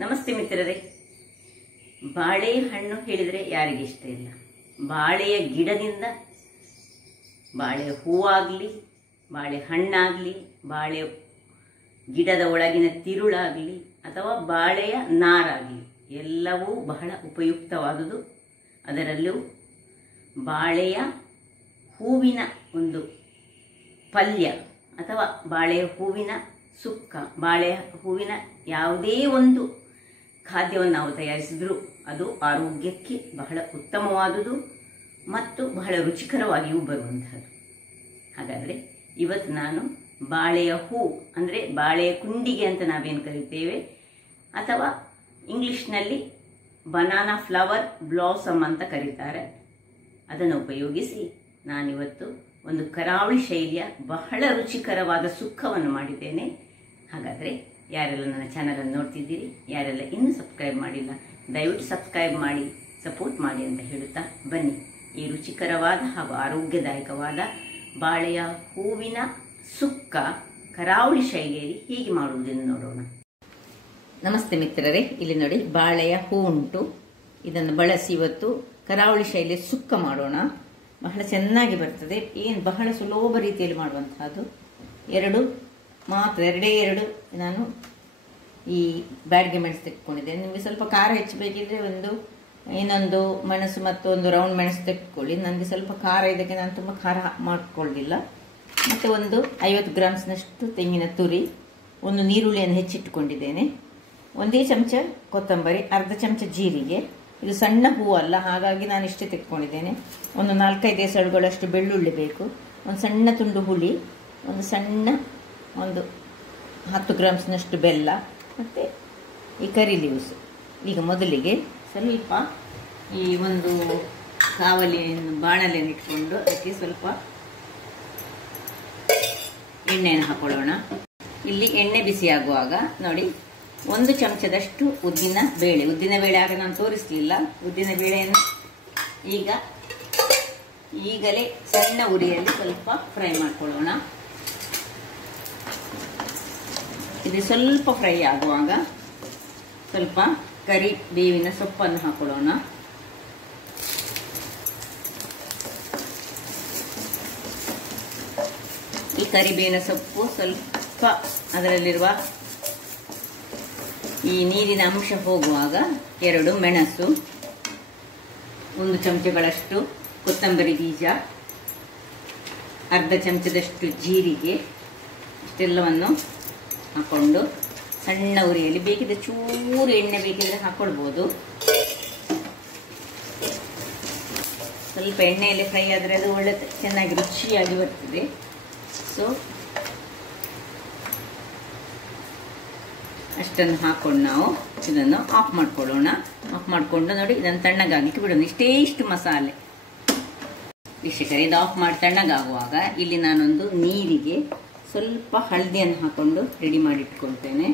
ನಮಸ್ತೆ ಮಿತ್ರರೇ. ಬಾಳೆಹಣ್ಣು ಹೇಳಿದರೆ ಯಾರಿಗೆ ಇಷ್ಟ ಇಲ್ಲ? ಬಾಳೆಯ ಗಿಡದಿಂದ ಬಾಳೆ ಹೂವಾಗಲಿ, ಬಾಳೆ ಹಣ್ಣಾಗಲಿ, ಬಾಳೆ ಗಿಡದ ಒಳಗಿನ ತಿರುಳಾಗಲಿ ಅಥವಾ ಬಾಳೆಯ ನಾರಾಗಲಿ ಎಲ್ಲವೂ ಬಹಳ ಉಪಯುಕ್ತವಾದುದು. ಅದರಲ್ಲೂ ಬಾಳೆಯ ಹೂವಿನ ಒಂದು ಪಲ್ಯ ಅಥವಾ ಬಾಳೆಯ ಹೂವಿನ ಸುಕ್ಕ, ಬಾಳೆಯ ಹೂವಿನ ಯಾವುದೇ ಒಂದು ಖಾದ್ಯವನ್ನು ನಾವು ತಯಾರಿಸಿದರೂ ಅದು ಆರೋಗ್ಯಕ್ಕೆ ಬಹಳ ಉತ್ತಮವಾದುದು ಮತ್ತು ಬಹಳ ರುಚಿಕರವಾಗಿಯೂ ಬರುವಂಥದ್ದು. ಹಾಗಾದರೆ ಇವತ್ತು ನಾನು ಬಾಳೆಯ ಹೂ ಅಂದರೆ ಬಾಳೆಯ ಕುಂಡಿಗೆ ಅಂತ ನಾವೇನು ಕರಿತೇವೆ, ಅಥವಾ ಇಂಗ್ಲಿಷ್ನಲ್ಲಿ ಬನಾನಾ ಫ್ಲವರ್ ಬ್ಲಾಸಮ್ ಅಂತ ಕರೀತಾರೆ, ಅದನ್ನು ಉಪಯೋಗಿಸಿ ನಾನಿವತ್ತು ಒಂದು ಕರಾವಳಿ ಶೈಲಿಯ ಬಹಳ ರುಚಿಕರವಾದ ಸುಕ್ಕವನ್ನು ಮಾಡಿದ್ದೇನೆ. ಹಾಗಾದರೆ ಯಾರೆಲ್ಲ ನನ್ನ ಚಾನಲನ್ನು ನೋಡ್ತಿದ್ದೀರಿ, ಯಾರೆಲ್ಲ ಇನ್ನೂ ಸಬ್ಸ್ಕ್ರೈಬ್ ಮಾಡಿಲ್ಲ, ದಯವಿಟ್ಟು ಸಬ್ಸ್ಕ್ರೈಬ್ ಮಾಡಿ ಸಪೋರ್ಟ್ ಮಾಡಿ ಅಂತ ಹೇಳುತ್ತಾ ಬನ್ನಿ ಈ ರುಚಿಕರವಾದ ಹಾಗೂ ಆರೋಗ್ಯದಾಯಕವಾದ ಬಾಳೆಯ ಹೂವಿನ ಸುಕ್ಕ ಕರಾವಳಿ ಶೈಲಿಯಲ್ಲಿ ಹೇಗೆ ಮಾಡುವುದೆಂದು ನೋಡೋಣ. ನಮಸ್ತೆ ಮಿತ್ರರೇ, ಇಲ್ಲಿ ನೋಡಿ ಬಾಳೆಯ ಹೂ ಉಂಟು. ಇದನ್ನು ಬಳಸಿ ಇವತ್ತು ಕರಾವಳಿ ಶೈಲಿಯ ಸುಕ್ಕ ಮಾಡೋಣ. ಬಹಳ ಚೆನ್ನಾಗಿ ಬರ್ತದೆ. ಏನು ಬಹಳ ಸುಲಭ ರೀತಿಯಲ್ಲಿ ಮಾಡುವಂತಹದ್ದು. ಎರಡೇ ಎರಡು ನಾನು ಈ ಬ್ಯಾಡ್ಗೆ ಮೆಣಸು ತೆಗೆದುಕೊಂಡಿದ್ದೇನೆ. ನಿಮಗೆ ಸ್ವಲ್ಪ ಖಾರ ಹೆಚ್ಚು ಬೇಕಿದ್ರೆ ಇನ್ನೊಂದು ಮೆಣಸು ಮತ್ತು ಒಂದು ರೌಂಡ್ ಮೆಣಸು ತೆಗೆದುಕೊಳ್ಳಿ. ನನಗೆ ಸ್ವಲ್ಪ ಖಾರ ಇದಕ್ಕೆ ನಾನು ತುಂಬ ಖಾರ ಮಾಡ್ಕೊಳ್ಳಿಲ್ಲ. ಮತ್ತು ಒಂದು 50 ಗ್ರಾಮ್ಸ್ನಷ್ಟು ತೆಂಗಿನ ತುರಿ, ಒಂದು ನೀರುಳ್ಳಿಯನ್ನು ಹೆಚ್ಚಿಟ್ಟುಕೊಂಡಿದ್ದೇನೆ, 1 ಚಮಚ ಕೊತ್ತಂಬರಿ, ಅರ್ಧ ಚಮಚ ಜೀರಿಗೆ. ಇದು ಸಣ್ಣ ಹೂವು ಅಲ್ಲ, ಹಾಗಾಗಿ ನಾನು ಇಷ್ಟೇ ತೆಗೆದುಕೊಂಡಿದ್ದೇನೆ. ಒಂದು 4-5 ಎಸಳುಗಳಷ್ಟು ಬೆಳ್ಳುಳ್ಳಿ ಬೇಕು, ಒಂದು ಸಣ್ಣ ತುಂಡು ಹುಳಿ, ಒಂದು 10 ಗ್ರಾಮ್ಸ್ನಷ್ಟು ಬೆಲ್ಲ, ಮತ್ತು ಈ ಕರಿ ಲೀವ್ಸ್. ಈಗ ಮೊದಲಿಗೆ ಸ್ವಲ್ಪ ಈ ಒಂದು ಕಾವಲಿಯನ್ನು ಬಾಣಲೆಯನ್ನು ಇಟ್ಕೊಂಡು ಅದಕ್ಕೆ ಸ್ವಲ್ಪ ಎಣ್ಣೆಯನ್ನು ಹಾಕೊಳ್ಳೋಣ. ಇಲ್ಲಿ ಎಣ್ಣೆ ಬಿಸಿ ಆಗುವಾಗ ನೋಡಿ 1 ಚಮಚದಷ್ಟು ಉದ್ದಿನ ಬೇಳೆ ಆಗ ನಾನು ತೋರಿಸಲಿಲ್ಲ. ಉದ್ದಿನ ಬೇಳೆಯನ್ನು ಈಗಲೇ ಸಣ್ಣ ಉರಿಯಲ್ಲಿ ಸ್ವಲ್ಪ ಫ್ರೈ ಮಾಡ್ಕೊಳ್ಳೋಣ. ಇದು ಸ್ವಲ್ಪ ಫ್ರೈ ಆಗುವಾಗ ಸ್ವಲ್ಪ ಕರಿಬೇವಿನ ಸೊಪ್ಪನ್ನು ಹಾಕೊಳ್ಳೋಣ. ಈ ಕರಿಬೇವಿನ ಸೊಪ್ಪು ಸ್ವಲ್ಪ ಅದರಲ್ಲಿರುವ ಈ ನೀರಿನ ಅಂಶ ಹೋಗುವಾಗ 2 ಮೆಣಸು, 1 ಚಮಚಗಳಷ್ಟು ಕೊತ್ತಂಬರಿ ಬೀಜ, ಅರ್ಧ ಚಮಚದಷ್ಟು ಜೀರಿಗೆ, ಇಷ್ಟೆಲ್ಲವನ್ನು ಹಾಕೊಂಡು ಸಣ್ಣ ಉರಿಯಲ್ಲಿ, ಬೇಕಿದ್ರೆ ಚೂರು ಎಣ್ಣೆ ಬೇಕಿದ್ರೆ ಹಾಕೊಳ್ಬೋದು. ಸ್ವಲ್ಪ ಎಣ್ಣೆಯಲ್ಲಿ ಫ್ರೈ ಆದರೆ ಅದು ಒಳ್ಳೆ ಚೆನ್ನಾಗಿ ರುಚಿಯಾಗಿ ಬರ್ತದೆ. ಸೊ ಅಷ್ಟನ್ನು ಹಾಕೊಂಡು ನಾವು ಇದನ್ನು ಆಫ್ ಮಾಡ್ಕೊಳ್ಳೋಣ. ಆಫ್ ಮಾಡಿಕೊಂಡು ನೋಡಿ ಇದನ್ನು ತಣ್ಣಗಾಗಲಿಕ್ಕೆ ಬಿಡೋಣ. ಇಷ್ಟು ಮಸಾಲೆ ವೀಕ್ಷಕರೇ, ಇದು ಆಫ್ ಮಾಡಿ ತಣ್ಣಗಾಗುವಾಗ ಇಲ್ಲಿ ನಾನೊಂದು ನೀರಿಗೆ ಸ್ವಲ್ಪ ಹಳದಿಯನ್ನು ಹಾಕೊಂಡು ರೆಡಿ ಮಾಡಿ ಇಟ್ಕೊಳ್ತೇನೆ.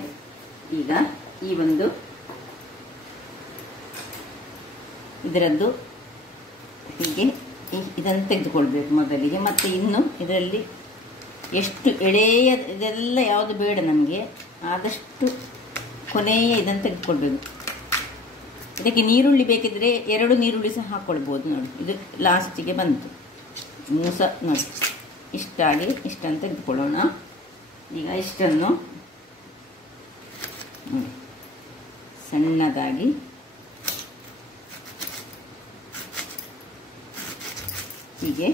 ಈಗ ಈ ಒಂದು ಇದರದ್ದು ಹೀಗೆ ಇದನ್ನು ತೆಗೆದುಕೊಳ್ಬೇಕು ಮೊದಲಿಗೆ. ಮತ್ತು ಇನ್ನು ಇದರಲ್ಲಿ ಎಷ್ಟು ಎಳೆಯ ಇದೆಲ್ಲ ಯಾವುದು ಬೇಡ ನಮಗೆ, ಆದಷ್ಟು ಕೊನೆಯ ಇದನ್ನು ತೆಗೆದುಕೊಳ್ಬೇಕು. ಇದಕ್ಕೆ ನೀರುಳ್ಳಿ ಬೇಕಿದ್ರೆ 2 ನೀರುಳ್ಳಿ ಸಹ ಹಾಕ್ಕೊಳ್ಬೋದು. ನೋಡಿ ಇದು ಲಾಸ್ಟಿಗೆ ಬಂತು ಮೂಸ ನೋಡಿ, ಇಷ್ಟನ್ನು ತೆಗೆದುಕೊಳ್ಳೋಣ. ಈಗ ಇಷ್ಟನ್ನು ಸಣ್ಣದಾಗಿ ಹೀಗೆ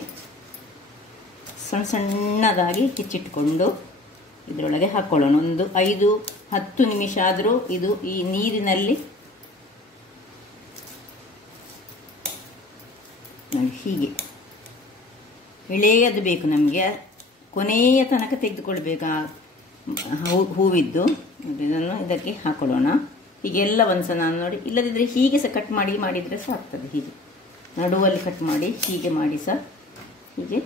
ಸಣ್ಣದಾಗಿ ಹೆಚ್ಚಿಟ್ಕೊಂಡು ಇದರೊಳಗೆ ಹಾಕ್ಕೊಳ್ಳೋಣ. ಒಂದು 5-10 ನಿಮಿಷ ಆದರೂ ಇದು ಈ ನೀರಿನಲ್ಲಿ ಹೀಗೆ ಎಳೆಯದು ಬೇಕು ನಮಗೆ, ಕೊನೆಯ ತನಕ ತೆಗೆದುಕೊಳ್ಬೇಕು ಹೂವಿದ್ದು. ಇದನ್ನು ಇದಕ್ಕೆ ಹಾಕೊಳ್ಳೋಣ. ಹೀಗೆಲ್ಲ ಸಹ ನಾನು ನೋಡಿ, ಇಲ್ಲದಿದ್ದರೆ ಹೀಗೆ ಸಹ ಕಟ್ ಮಾಡಿದರೆ ಸಹ ಆಗ್ತದೆ. ಹೀಗೆ ನಡುವಲ್ಲಿ ಕಟ್ ಮಾಡಿ ಹೀಗೆ ಮಾಡಿ ಸಹ ಹೀಗೆ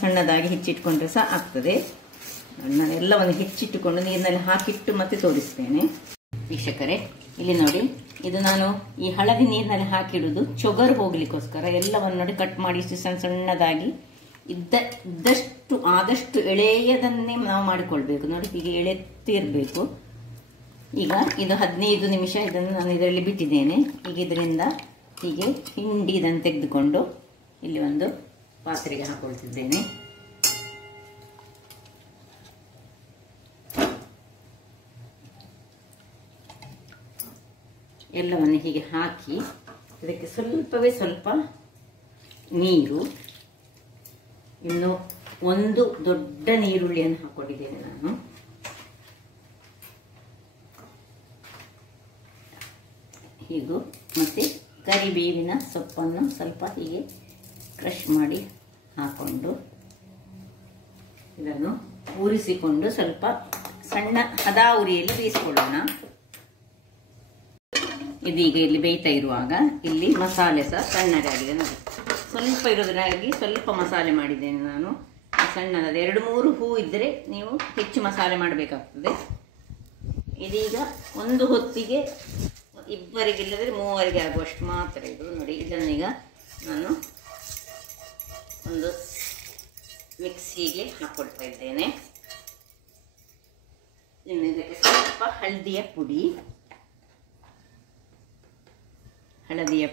ಸಣ್ಣದಾಗಿ ಹೆಚ್ಚಿಟ್ಕೊಂಡ್ರೆ ಸಹ ಆಗ್ತದೆ. ನಾನು ಎಲ್ಲವನ್ನು ಹೆಚ್ಚಿಟ್ಟುಕೊಂಡು ನೀರಿನಲ್ಲಿ ಹಾಕಿಟ್ಟು ಮತ್ತೆ ತೋರಿಸ್ತೇನೆ. ವೀಕ್ಷಕರೇ, ಇಲ್ಲಿ ನೋಡಿ, ಇದು ನಾನು ಈ ಹಳದಿ ನೀರಿನಲ್ಲಿ ಹಾಕಿಡುವುದು ಚೊಗರು ಹೋಗ್ಲಿಕ್ಕೋಸ್ಕರ. ಎಲ್ಲವನ್ನು ನೋಡಿ ಕಟ್ ಮಾಡಿ ಇಷ್ಟು ಸಣ್ಣದಾಗಿ ಆದಷ್ಟು ಎಳೆಯದನ್ನೇ ನಾವು ಮಾಡಿಕೊಳ್ಬೇಕು. ನೋಡಿ ಹೀಗೆ ಎಳೆತ್ತಿರಬೇಕು. ಈಗ ಇದು 15 ನಿಮಿಷ ಇದನ್ನು ನಾನು ಇದರಲ್ಲಿ ಬಿಟ್ಟಿದ್ದೇನೆ. ಈಗ ಇದರಿಂದ ಹೀಗೆ ಹಿಂಡಿ ಇದನ್ನು ತೆಗೆದುಕೊಂಡು ಇಲ್ಲಿ ಒಂದು ಪಾತ್ರೆಗೆ ಹಾಕೊಳ್ತಿದ್ದೇನೆ. ಎಲ್ಲವನ್ನು ಹೀಗೆ ಹಾಕಿ ಇದಕ್ಕೆ ಸ್ವಲ್ಪವೇ ಸ್ವಲ್ಪ ನೀರು, ಇನ್ನು ಒಂದು ದೊಡ್ಡ ನೀರುಳ್ಳಿಯನ್ನು ಹಾಕೊಂಡಿದ್ದೇನೆ ನಾನು. ಹೀಗೂ ಮತ್ತೆ ಕರಿಬೇವಿನ ಸೊಪ್ಪನ್ನು ಸ್ವಲ್ಪ ಹೀಗೆ ಕ್ರಷ್ ಮಾಡಿ ಹಾಕೊಂಡು ಇದನ್ನು ಉರಿಸಿಕೊಂಡು ಸ್ವಲ್ಪ ಸಣ್ಣ ಹದ ಉರಿಯಲ್ಲಿ ಬೇಯಿಸಿಕೊಳ್ಳೋಣ. ಇದೀಗ ಇಲ್ಲಿ ಬೇಯ್ತಾ ಇರುವಾಗ ಇಲ್ಲಿ ಮಸಾಲೆ ಸಹ ಸಣ್ಣಗಾಗಿದೆ ನೋಡಿ. ಸ್ವಲ್ಪ ಇರೋದ್ರಾಗಿ ಸ್ವಲ್ಪ ಮಸಾಲೆ ಮಾಡಿದ್ದೇನೆ ನಾನು. ಸಣ್ಣದಾದ 2-3 ಹೂ ಇದ್ದರೆ ನೀವು ಹೆಚ್ಚು ಮಸಾಲೆ ಮಾಡಬೇಕಾಗ್ತದೆ. ಇದೀಗ ಒಂದು ಹೊತ್ತಿಗೆ ಇಬ್ಬರಿಗೆ ಇಲ್ಲದ್ರೆ 3 ಆಗುವಷ್ಟು ಮಾತ್ರ ಇದು ನೋಡಿ. ಇದನ್ನೀಗ ನಾನು ಒಂದು ಮಿಕ್ಸಿಗೆ ಹಾಕೊಳ್ತಾ ಇದ್ದೇನೆ. ಇನ್ನು ಇದಕ್ಕೆ ಸ್ವಲ್ಪ ಹಳದಿಯ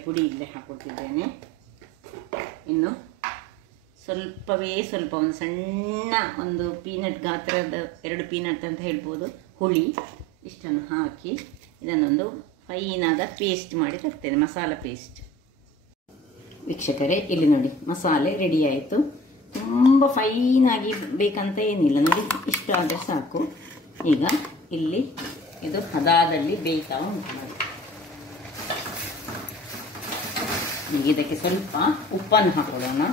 ಪುಡಿ ಇಲ್ಲೇ ಹಾಕೊಳ್ತಿದ್ದೇನೆ. ಇನ್ನು ಸ್ವಲ್ಪವೇ ಸ್ವಲ್ಪ ಒಂದು ಸಣ್ಣ ಒಂದು ಪೀನಟ್ ಗಾತ್ರದ 2 ಪೀನಟ್ ಅಂತ ಹೇಳ್ಬೋದು ಹುಳಿ, ಇಷ್ಟನ್ನು ಹಾಕಿ ಇದನ್ನೊಂದು ಫೈನಾದ ಪೇಸ್ಟ್ ಮಾಡಿ ತರ್ತೇನೆ, ಮಸಾಲ ಪೇಸ್ಟ್. ವೀಕ್ಷಕರೇ ಇಲ್ಲಿ ನೋಡಿ ಮಸಾಲೆ ರೆಡಿ ಆಯಿತು. ತುಂಬ ಫೈನಾಗಿ ಬೇಕಂತ ಏನಿಲ್ಲ ನೋಡಿ, ಇಷ್ಟು ಆದರೆ ಸಾಕು. ಈಗ ಇಲ್ಲಿ ಇದು ಹದಾದಲ್ಲಿ ಬೇಯ್ತಾ ಉಂಟು ನೋಡಿ. ಈಗ ಇದಕ್ಕೆ ಸ್ವಲ್ಪ ಉಪ್ಪನ್ನು ಹಾಕೊಳ್ಳೋಣ.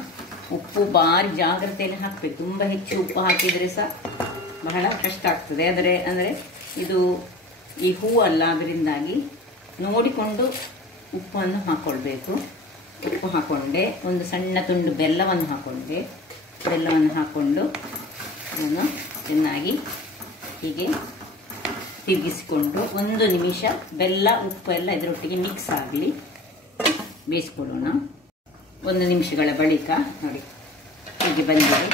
ಉಪ್ಪು ಭಾರಿ ಜಾಗ್ರತೆಯಲ್ಲಿ ಹಾಕಬೇಕು. ತುಂಬ ಹೆಚ್ಚು ಉಪ್ಪು ಹಾಕಿದರೆ ಸಹ ಬಹಳ ಕಷ್ಟ ಆಗ್ತದೆ. ಅಂದರೆ ಇದು ಈ ಹೂ ಅಲ್ಲ, ಅದರಿಂದಾಗಿ ನೋಡಿಕೊಂಡು ಉಪ್ಪನ್ನು ಹಾಕ್ಕೊಳ್ಬೇಕು. ಉಪ್ಪು ಹಾಕ್ಕೊಂಡೆ, ಒಂದು ಸಣ್ಣ ತುಂಡು ಬೆಲ್ಲವನ್ನು ಹಾಕ್ಕೊಂಡೆ. ಬೆಲ್ಲವನ್ನು ಹಾಕ್ಕೊಂಡು ಅದನ್ನು ಚೆನ್ನಾಗಿ ಹೀಗೆ ತಿರುಗಿಸಿಕೊಂಡು 1 ನಿಮಿಷ ಬೆಲ್ಲ ಉಪ್ಪು ಎಲ್ಲ ಇದರೊಟ್ಟಿಗೆ ಮಿಕ್ಸ್ ಆಗಲಿ ಬೇಯಿಸ್ಕೊಳ್ಳೋಣ. 1 ನಿಮಿಷಗಳ ಬಳಿಕ ನೋಡಿ ಹೀಗೆ ಬಂದಿದೆ,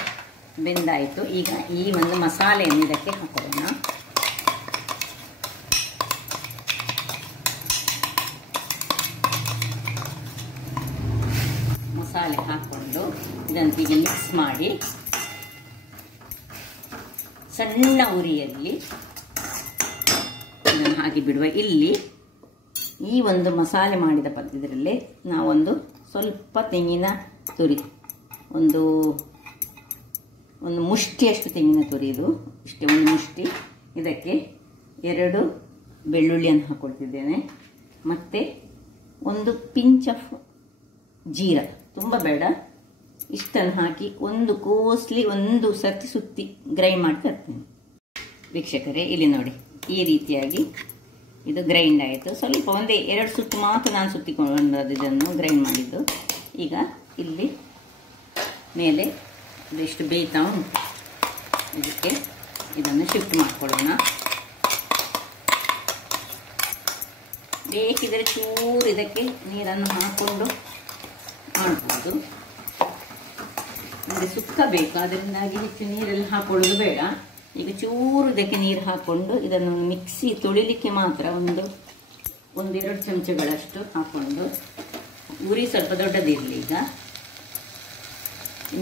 ಬೆಂದಾಯಿತು. ಈಗ ಈ ಒಂದು ಮಸಾಲೆಯನ್ನು ಇದಕ್ಕೆ ಹಾಕೊಳ್ಳೋಣ. ಮಸಾಲೆ ಹಾಕ್ಕೊಂಡು ಇದನ್ನು ಹೀಗೆ ಮಿಕ್ಸ್ ಮಾಡಿ ಸಣ್ಣ ಉರಿಯಲ್ಲಿ ಇದನ್ನು ಹಾಕಿ ಬಿಡುವ. ಇಲ್ಲಿ ಈ ಒಂದು ಮಸಾಲೆ ಮಾಡಿದ ಪದ್ಧತಿಯಲ್ಲಿ ನಾವೊಂದು ಸ್ವಲ್ಪ ತೆಂಗಿನ ತುರಿ, ಒಂದು ಮುಷ್ಟಿಯಷ್ಟು ತೆಂಗಿನ ತುರಿ, ಇದು ಇಷ್ಟೇ ಒಂದು ಮುಷ್ಟಿ. ಇದಕ್ಕೆ 2 ಬೆಳ್ಳುಳ್ಳಿಯನ್ನು ಹಾಕ್ಕೊಳ್ತಿದ್ದೇನೆ. ಮತ್ತು ಒಂದು ಪಿಂಚ್ ಆಫ್ ಜೀರ, ತುಂಬ ಬೇಡ, ಇಷ್ಟನ್ನು ಹಾಕಿ ಒಂದು ಸರ್ತಿ ಸುತ್ತಿ ಗ್ರೈಂಡ್ ಮಾಡಿ ತರ್ತೇನೆ. ವೀಕ್ಷಕರೇ ಇಲ್ಲಿ ನೋಡಿ ಈ ರೀತಿಯಾಗಿ ಇದು ಗ್ರೈಂಡ್ ಆಯಿತು. ಸ್ವಲ್ಪ 1-2 ಸುತ್ತು ಮಾತ್ರ ನಾನು ಸುತ್ತಿಕೊಂಡು ಇದನ್ನು ಗ್ರೈಂಡ್ ಮಾಡಿದ್ದು. ಈಗ ಇಲ್ಲಿ ಮೇಲೆ ಇದೆಷ್ಟು ಬೇಯ್ತಾ ಉಂಟು, ಇದಕ್ಕೆ ಇದನ್ನು ಶಿಫ್ಟ್ ಮಾಡ್ಕೊಳ್ಳೋಣ. ಬೇಕಿದ್ರೆ ಚೂರು ಇದಕ್ಕೆ ನೀರನ್ನು ಹಾಕ್ಕೊಂಡು ಮಾಡ್ಬೋದು. ನಮಗೆ ಸುಕ್ಕ ಬೇಕು, ಅದರಿಂದಾಗಿ ಹೆಚ್ಚು ನೀರಲ್ಲಿ ಹಾಕೊಳ್ಳೋದು ಬೇಡ. ಈಗ ಚೂರು ಇದಕ್ಕೆ ನೀರು ಹಾಕ್ಕೊಂಡು ಇದನ್ನು ಮಿಕ್ಸಿ ತೊಳಿಲಿಕ್ಕೆ ಮಾತ್ರ 1-2 ಚಮಚಗಳಷ್ಟು ಹಾಕ್ಕೊಂಡು, ಉರಿ ಸ್ವಲ್ಪ ದೊಡ್ಡದಿರಲಿ. ಈಗ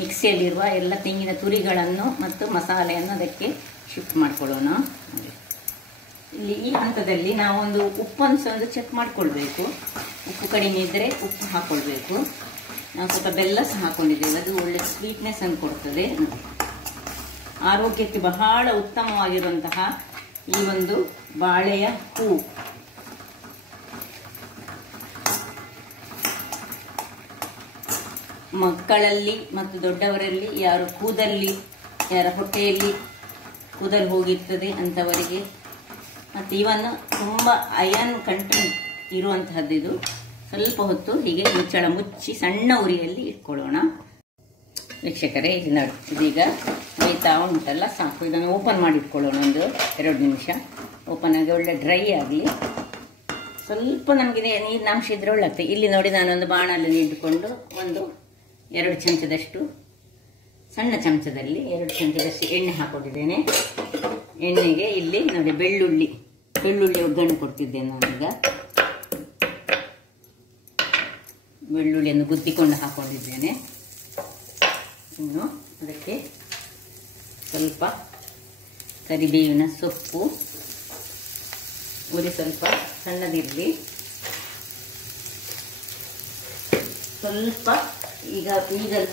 ಮಿಕ್ಸಿಯಲ್ಲಿರುವ ಎಲ್ಲ ತೆಂಗಿನ ತುರಿಗಳನ್ನು ಮತ್ತು ಮಸಾಲೆಯನ್ನು ಅದಕ್ಕೆ ಶಿಫ್ಟ್ ಮಾಡ್ಕೊಳ್ಳೋಣ. ಇಲ್ಲಿ ಈ ಹಂತದಲ್ಲಿ ನಾವೊಂದು ಉಪ್ಪನ್ನು ಸಹ ಚೆಕ್ ಮಾಡಿಕೊಳ್ಬೇಕು. ಉಪ್ಪು ಕಡಿಮೆ ಇದ್ದರೆ ಉಪ್ಪು ಹಾಕ್ಕೊಳ್ಬೇಕು. ನಾವು ಸ್ವಲ್ಪ ಬೆಲ್ಲ ಸಹ ಹಾಕ್ಕೊಂಡಿದ್ದೇವೆ, ಅದು ಒಳ್ಳೆ ಸ್ವೀಟ್ನೆಸ್ ಅನ್ನು ಕೊಡ್ತದೆ. ಆರೋಗ್ಯಕ್ಕೆ ಬಹಳ ಉತ್ತಮವಾಗಿರುವಂತಹ ಈ ಒಂದು ಬಾಳೆಯ ಹೂ ಮಕ್ಕಳಲ್ಲಿ ಮತ್ತು ದೊಡ್ಡವರಲ್ಲಿ ಯಾರ ಹೊಟ್ಟೆಯಲ್ಲಿ ಕೂದಲು ಹೋಗಿರ್ತದೆ ಅಂಥವರಿಗೆ, ಮತ್ತು ಇವನ್ನು ತುಂಬ ಅಯನ್ ಕಂಟೆಂಟ್ ಇರುವಂತಹದ್ದು. ಇದು ಸ್ವಲ್ಪ ಹೊತ್ತು ಹೀಗೆ ಮುಚ್ಚಳ ಮುಚ್ಚಿ ಸಣ್ಣ ಉರಿಯಲ್ಲಿ ಇಟ್ಕೊಳ್ಳೋಣ. ವೀಕ್ಷಕರೇ ಇಲ್ಲಿ ನೋಡಿ ಇದೀಗ ಬೇಯ್ತಾ ಉಂಟಲ್ಲ, ಸಾಕು. ಇದನ್ನು ಓಪನ್ ಮಾಡಿ ಇಟ್ಕೊಳ್ಳೋಣ 1-2 ನಿಮಿಷ. ಓಪನ್ ಆಗಿ ಒಳ್ಳೆ ಡ್ರೈ ಆಗಲಿ. ಸ್ವಲ್ಪ ನಮಗೆ ನೀರಿನಾಂಶ ಇದ್ರೆ ಒಳ್ಳೆಗ್ತದೆ. ಇಲ್ಲಿ ನೋಡಿ ನಾನೊಂದು ಬಾಣಲ್ಲಿ ಇಟ್ಟುಕೊಂಡು 2 ಚಮಚದಷ್ಟು, ಸಣ್ಣ ಚಮಚದಲ್ಲಿ 2 ಚಮಚದಷ್ಟು ಎಣ್ಣೆ ಹಾಕೊಂಡಿದ್ದೇನೆ. ಎಣ್ಣೆಗೆ ಇಲ್ಲಿ ನೋಡಿ ಬೆಳ್ಳುಳ್ಳಿ ಬೆಳ್ಳುಳ್ಳಿ ಒಗ್ಗರಣೆ ಕೊಡ್ತಿದ್ದೇನೆ ನಾನೀಗ. ಬೆಳ್ಳುಳ್ಳಿಯನ್ನು ಗುದ್ದಿಕೊಂಡು ಹಾಕೊಂಡಿದ್ದೇನೆ. ಇನ್ನು ಅದಕ್ಕೆ ಸ್ವಲ್ಪ ಕರಿಬೇವಿನ ಸೊಪ್ಪು, ಉರಿ ಸ್ವಲ್ಪ ಸಣ್ಣದಿರಲಿ. ಸ್ವಲ್ಪ ಈಗ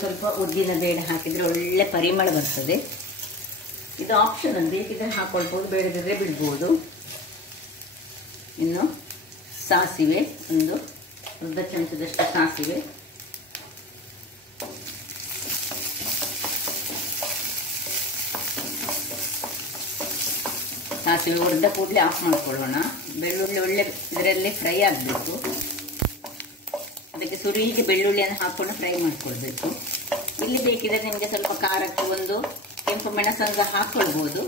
ಸ್ವಲ್ಪ ಉದ್ದಿನ ಬೇಳೆ ಹಾಕಿದರೆ ಒಳ್ಳೆ ಪರಿಮಳ ಬರ್ತದೆ. ಇದು ಆಪ್ಷನಲ್, ಬೇಕಿದ್ರೆ ಹಾಕೊಳ್ಬೋದು, ಬೇಡದಿದ್ರೆ ಬಿಡ್ಬೋದು. ಇನ್ನು ಸಾಸಿವೆ, ಒಂದು ಅರ್ಧ ಚಮಚದಷ್ಟು ಸಾಸಿವೆ, ಸಾಸಿವೆ ಹುರಿದ ಕೂಡಲೇ ಆಫ್ ಮಾಡ್ಕೊಳ್ಳೋಣ. ಬೆಳ್ಳುಳ್ಳಿ ಒಳ್ಳೆ ಇದರಲ್ಲೇ ಫ್ರೈ ಆಗಬೇಕು. ಅದಕ್ಕೆ ಸುರಿಗೆ ಬೆಳ್ಳುಳ್ಳಿಯನ್ನು ಹಾಕೊಂಡು ಫ್ರೈ ಮಾಡ್ಕೊಳ್ಬೇಕು. ಇಲ್ಲಿ ಬೇಕಿದ್ರೆ ನಿಮಗೆ ಸ್ವಲ್ಪ ಖಾರಕ್ಕೆ ಒಂದು ಕೆಂಪು ಮೆಣಸನ್ನು ಸಹ ಹಾಕ್ಕೊಳ್ಬೋದು.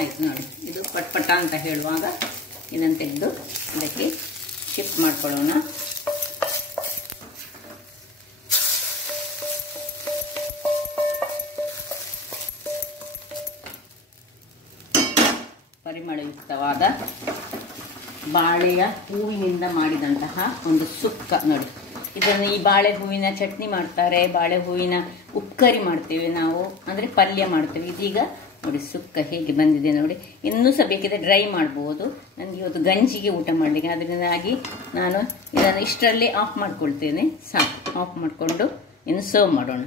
ಆಯ್ತು ನೋಡಿ, ಇದು ಪಟ್ಪಟ ಅಂತ ಹೇಳುವಾಗ ಇದನ್ನು ತೆಗೆದು ಅದಕ್ಕೆ ಶಿಫ್ಟ್ ಮಾಡ್ಕೊಳ್ಳೋಣ. ಪರಿಮಳಯುಕ್ತವಾದ ಬಾಳೆಯ ಹೂವಿನಿಂದ ಮಾಡಿದಂತಹ ಒಂದು ಸುಕ್ಕ ನೋಡಿ. ಇದನ್ನು ಈ ಬಾಳೆ ಹೂವಿನ ಚಟ್ನಿ ಮಾಡ್ತಾರೆ, ಬಾಳೆ ಹೂವಿನ ಉಪ್ಕರಿ ಮಾಡ್ತೇವೆ ನಾವು, ಅಂದರೆ ಪಲ್ಯ ಮಾಡ್ತೇವೆ. ಇದೀಗ ನೋಡಿ ಸುಕ್ಕ ಹೇಗೆ ಬಂದಿದೆ ನೋಡಿ. ಇನ್ನೂ ಸಹ ಬೇಕಿದ್ರೆ ಡ್ರೈ ಮಾಡ್ಬೋದು. ನನಗೆ ಇವತ್ತು ಗಂಜಿಗೆ ಊಟ ಮಾಡಲಿಕ್ಕೆ, ಅದರಿಂದಾಗಿ ನಾನು ಇದನ್ನು ಇಷ್ಟರಲ್ಲೇ ಆಫ್ ಮಾಡ್ಕೊಳ್ತೇನೆ. ಸಾಕು, ಆಫ್ ಮಾಡಿಕೊಂಡು ಇನ್ನು ಸರ್ವ್ ಮಾಡೋಣ.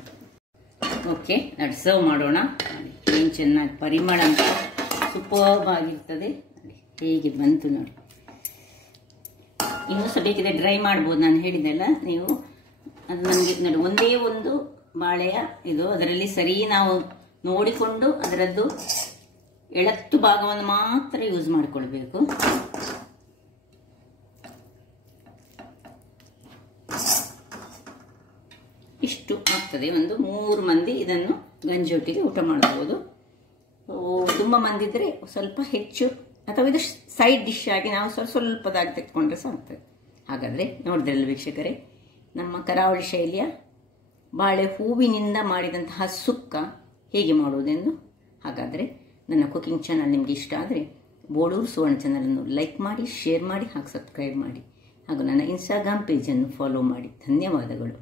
ಓಕೆ ನೋಡಿ, ಸರ್ವ್ ಮಾಡೋಣ. ಏನು ಚೆನ್ನಾಗಿ ಪರಿಮಳ ಅಂತ ಸೂಪರ್ಬ್ ಆಗಿರ್ತದೆ ನೋಡಿ. ಹೇಗೆ ಬಂತು ನೋಡಿ. ಇನ್ನೂ ಸಹ ಬೇಕಿದ್ರೆ ಡ್ರೈ ಮಾಡ್ಬೋದು, ನಾನು ಹೇಳಿದೆಲ್ಲ ನೀವು. ಅದು ನನಗೆ ನೋಡಿ, ಒಂದೇ ಒಂದು ಬಾಳೆಯ ಇದು, ಅದರಲ್ಲಿ ಸರಿ ನಾವು ನೋಡಿಕೊಂಡು ಅದರದ್ದು ಎಳತ್ತು ಭಾಗವನ್ನು ಮಾತ್ರ ಯೂಸ್ ಮಾಡಿಕೊಳ್ಬೇಕು. ಇಷ್ಟು ಆಗ್ತದೆ. ಒಂದು 3 ಮಂದಿ ಇದನ್ನು ಗಂಜಿಯೊಟ್ಟಿಗೆ ಊಟ ಮಾಡಬಹುದು. ತುಂಬ ಮಂದಿ ಇದ್ರೆ ಸ್ವಲ್ಪ ಹೆಚ್ಚು, ಅಥವಾ ಇದು ಸೈಡ್ ಡಿಶ್ ಆಗಿ ನಾವು ಸ್ವಲ್ಪದಾಗಿ ತೆಗೆದುಕೊಂಡ್ರೆ ಸಾಕ್ತದೆ. ಹಾಗಾದರೆ ನೋಡಿದ್ರಲ್ಲ ವೀಕ್ಷಕರೇ, ನಮ್ಮ ಕರಾವಳಿ ಶೈಲಿಯ ಬಾಳೆ ಹೂವಿನಿಂದ ಮಾಡಿದಂತಹ ಸುಕ್ಕ ಹೇಗೆ ಮಾಡುವುದೆಂದು. ಹಾಗಾದರೆ ನನ್ನ ಕುಕಿಂಗ್ ಚಾನಲ್ ನಿಮಗೆ ಇಷ್ಟ ಆದರೆ ಬೋಳೂರು ಸುವರ್ಣ ಚಾನಲನ್ನು ಲೈಕ್ ಮಾಡಿ, ಶೇರ್ ಮಾಡಿ, ಹಾಗೂ ಸಬ್ಸ್ಕ್ರೈಬ್ ಮಾಡಿ, ಹಾಗೂ ನನ್ನ ಇನ್ಸ್ಟಾಗ್ರಾಮ್ ಪೇಜನ್ನು ಫಾಲೋ ಮಾಡಿ. ಧನ್ಯವಾದಗಳು.